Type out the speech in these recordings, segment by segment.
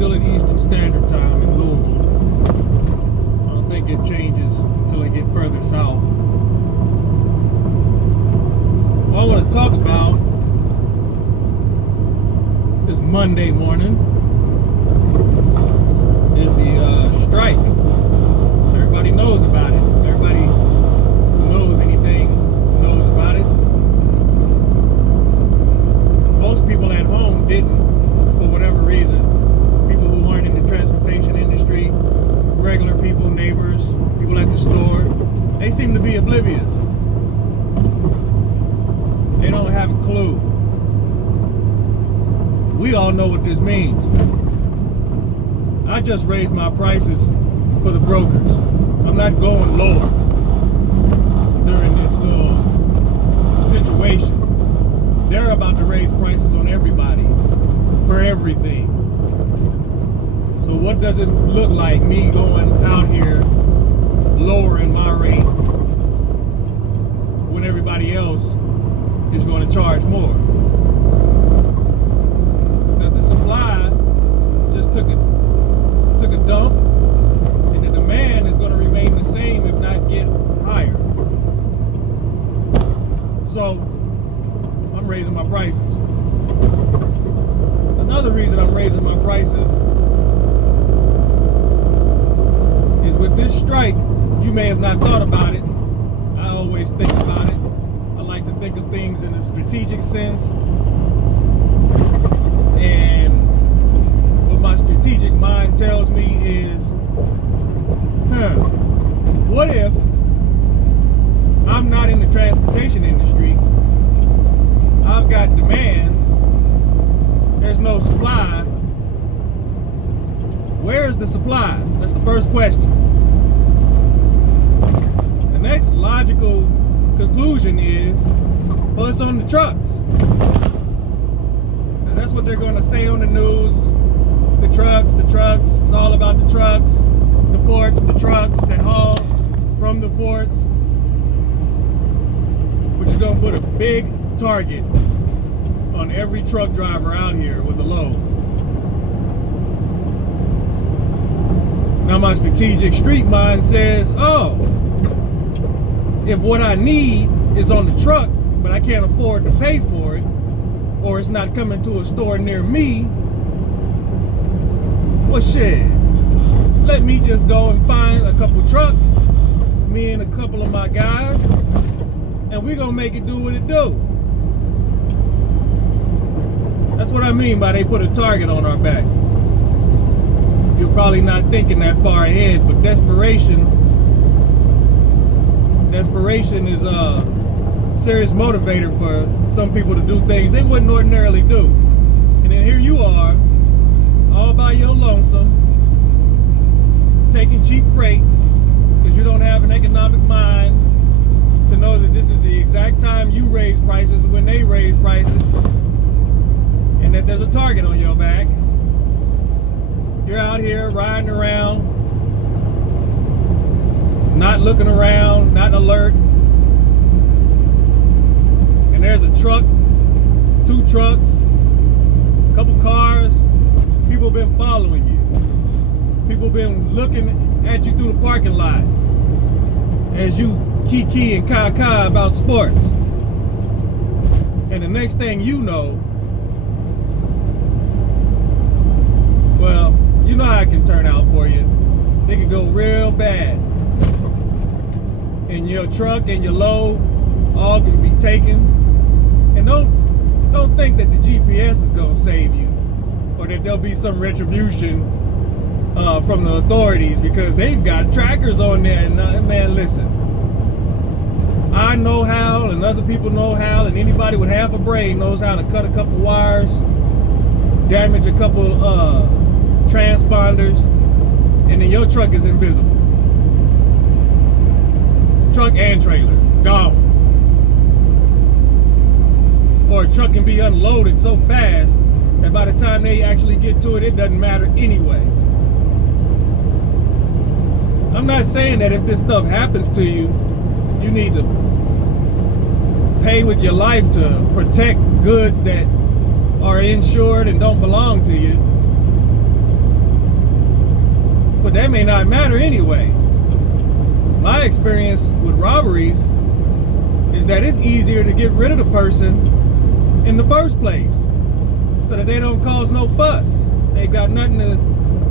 still at Eastern Standard Time in Louisville. I don't think it changes until I get further south. What I want to talk about this Monday morning is the strike. Everybody knows about it. Everybody who knows anything knows about it. Most people at home didn't, for whatever reason. People who weren't in the transportation industry, regular people, neighbors, people at the store, they seem to be oblivious. They don't have a clue. We all know what this means. I just raised my prices for the brokers. I'm not going lower during this little situation. They're about to raise prices on everybody for everything. So what does it look like me going out here lowering my rate when everybody else is going to charge more? Now the supply just took a dump, and the demand is going to remain the same, if not get higher. So I'm raising my prices. Another reason I'm raising my prices is with this strike. You may have not thought about it. I always think about it. I like to think of things in a strategic sense. And what my strategic mind tells me is, what if I'm not in the transportation industry? I've got demands. There's no supply. Where's the supply? That's the first question. The next logical conclusion is, well, it's on the trucks. And that's what they're going to say on the news. The trucks. It's all about the trucks. The ports, the trucks that haul from the ports. Which is going to put a big target on every truck driver out here with a load. Now my strategic street mind says, oh, if what I need is on the truck, but I can't afford to pay for it, or it's not coming to a store near me, well shit, let me just go and find a couple trucks, me and a couple of my guys, and we're gonna make it do what it do. That's what I mean by they put a target on our back. You're probably not thinking that far ahead, but desperation is a serious motivator for some people to do things they wouldn't ordinarily do. And then here you are, all by your lonesome, taking cheap freight because you don't have an economic mind to know that this is the exact time you raise prices when they raise prices, and that there's a target on your back. You're out here riding around, not looking around, not alert, and there's a truck, 2 trucks, a couple cars. People have been following you. People have been looking at you through the parking lot as you kiki and ka about sports. And the next thing you know, well, you know how it can turn out for you. It can go real bad. And your truck and your load all can be taken. And don't think that the GPS is gonna save you, or that there'll be some retribution from the authorities, because they've got trackers on there. And man, listen, I know how, and other people know how, and anybody with half a brain knows how to cut a couple wires, damage a couple transponders, and then your truck is invisible. Truck and trailer, gone. Or a truck can be unloaded so fast that by the time they actually get to it, it doesn't matter anyway. I'm not saying that if this stuff happens to you, you need to pay with your life to protect goods that are insured and don't belong to you. But that may not matter anyway. My experience with robberies is that it's easier to get rid of the person in the first place so that they don't cause no fuss. They got nothing to,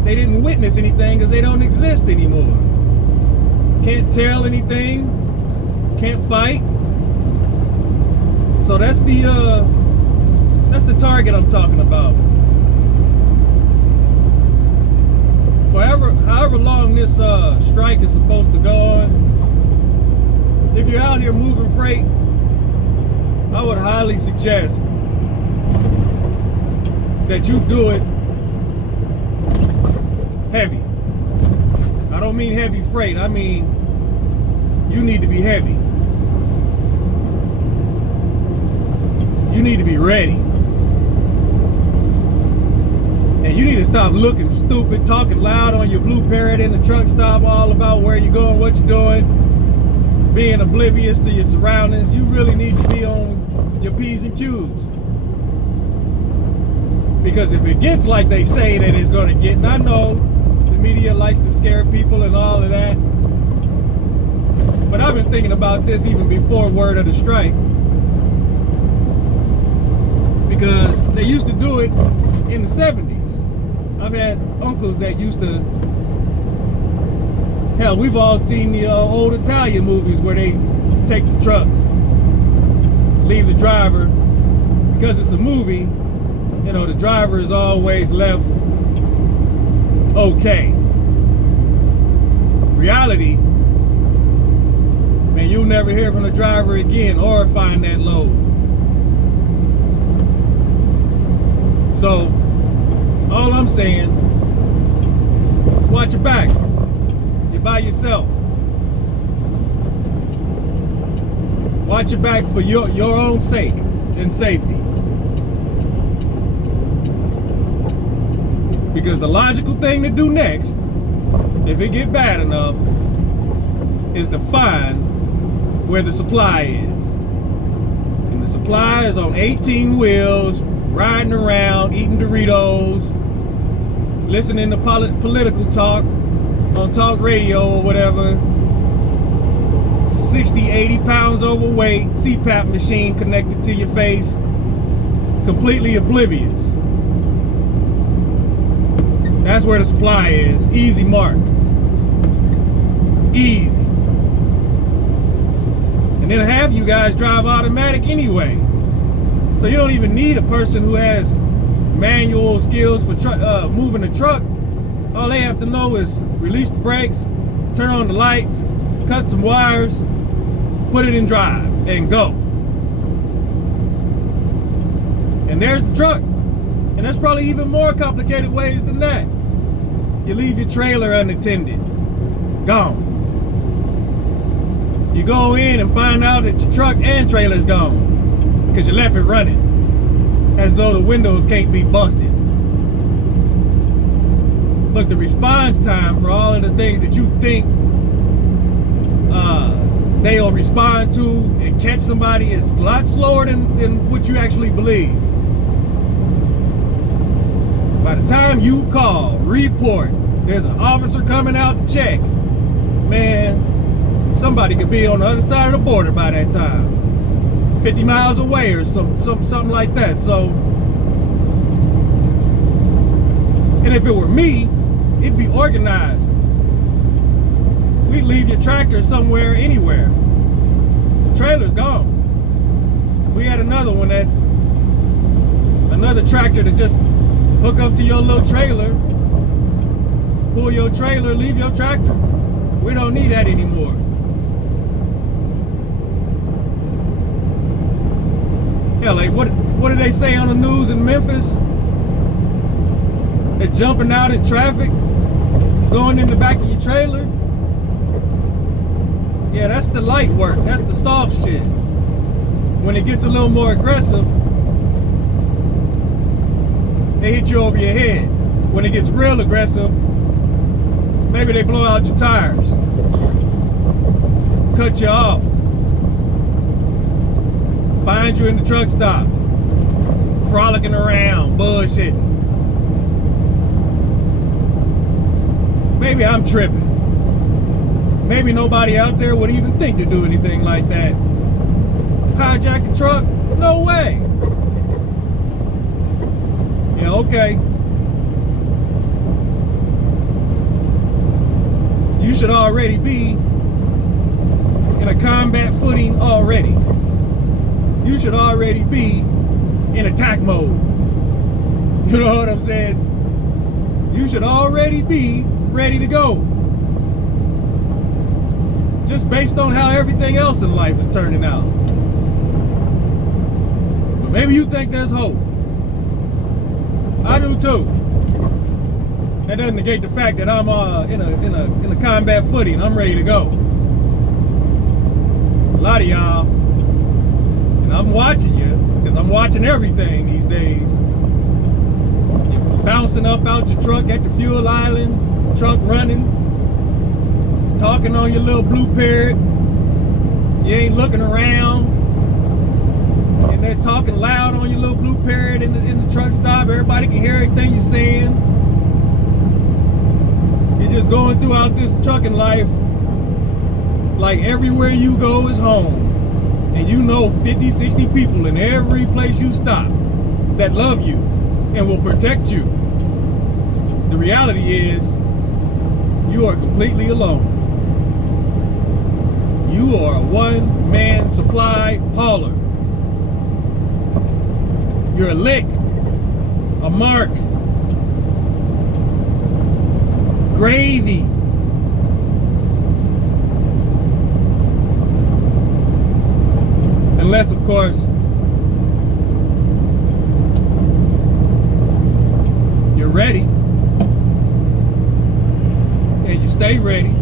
they didn't witness anything because they don't exist anymore. Can't tell anything, can't fight. So that's the target I'm talking about. However long this strike is supposed to go on, if you're out here moving freight, I would highly suggest that you do it heavy. I don't mean heavy freight, I mean you need to be heavy. You need to be ready. And you need to stop looking stupid, talking loud on your blue parrot in the truck stop, all about where you're going, what you're doing, being oblivious to your surroundings. You really need to be on your P's and Q's. Because if it gets like they say that it's going to get, and I know the media likes to scare people and all of that, but I've been thinking about this even before word of the strike. Because they used to do it in the 70s. I've had uncles that used to, hell, we've all seen the old Italian movies where they take the trucks, leave the driver, because it's a movie, you know, the driver is always left okay. Reality, man, you'll never hear from the driver again or find that load. So, all I'm saying is watch your back. You're by yourself. Watch your back for your own sake and safety. Because the logical thing to do next, if it get bad enough, is to find where the supply is. And the supply is on 18 wheels, riding around, eating Doritos, listening to political talk on talk radio or whatever, 60, 80 pounds overweight, CPAP machine connected to your face, completely oblivious. That's where the supply is. Easy mark. Easy. And then half you guys drive automatic anyway. So you don't even need a person who has manual skills for moving a truck. All they have to know is release the brakes, turn on the lights, cut some wires, put it in drive, and go. And there's the truck. And there's probably even more complicated ways than that. You leave your trailer unattended. Gone. You go in and find out that your truck and trailer's gone because you left it running, as though the windows can't be busted. Look, the response time for all of the things that you think they'll respond to and catch somebody is a lot slower than what you actually believe. By the time you call, report, there's an officer coming out to check, man, somebody could be on the other side of the border by that time, 50 miles away or something like that. So, and if it were me, it'd be organized. We'd leave your tractor somewhere, anywhere. The trailer's gone. We had another one another tractor to just hook up to your little trailer, pull your trailer, leave your tractor. We don't need that anymore. Hell, like what do they say on the news in Memphis? They're jumping out in traffic, going in the back of your trailer. Yeah, that's the light work. That's the soft shit. When it gets a little more aggressive, they hit you over your head. When it gets real aggressive, maybe they blow out your tires, cut you off, find you in the truck stop, frolicking around, bullshitting. maybe I'm tripping. Maybe nobody out there would even think to do anything like that. Hijack a truck? No way. Yeah, okay. You should already be in a combat footing already. You should already be in attack mode. You know what I'm saying? You should already be ready to go. Just based on how everything else in life is turning out. But maybe you think there's hope. I do too. That doesn't negate the fact that I'm in a combat footing. I'm ready to go. A lot of y'all, and I'm watching you, because I'm watching everything these days. You're bouncing up out your truck at the fuel island, truck running, talking on your little blue parrot. You ain't looking around, and they're talking loud on your little blue parrot in the truck stop. Everybody can hear everything you're saying. You're just going throughout this trucking life like everywhere you go is home. And you know 50, 60 people in every place you stop that love you and will protect you. The reality is, you are completely alone. You are a one-man supply hauler. You're a lick, a mark, gravy. Unless, of course, you're ready and you stay ready.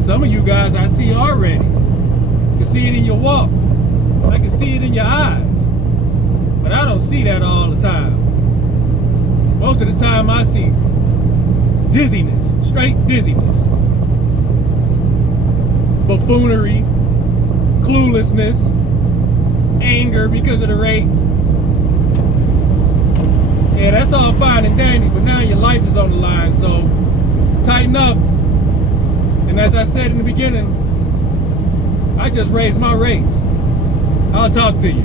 Some of you guys I see are ready. I can see it in your walk. I can see it in your eyes. But I don't see that all the time. Most of the time I see dizziness, straight dizziness. Buffoonery, cluelessness, anger because of the rates. Yeah, that's all fine and dandy, but now your life is on the line, so tighten up. And as I said in the beginning, I just raised my rates. I'll talk to you.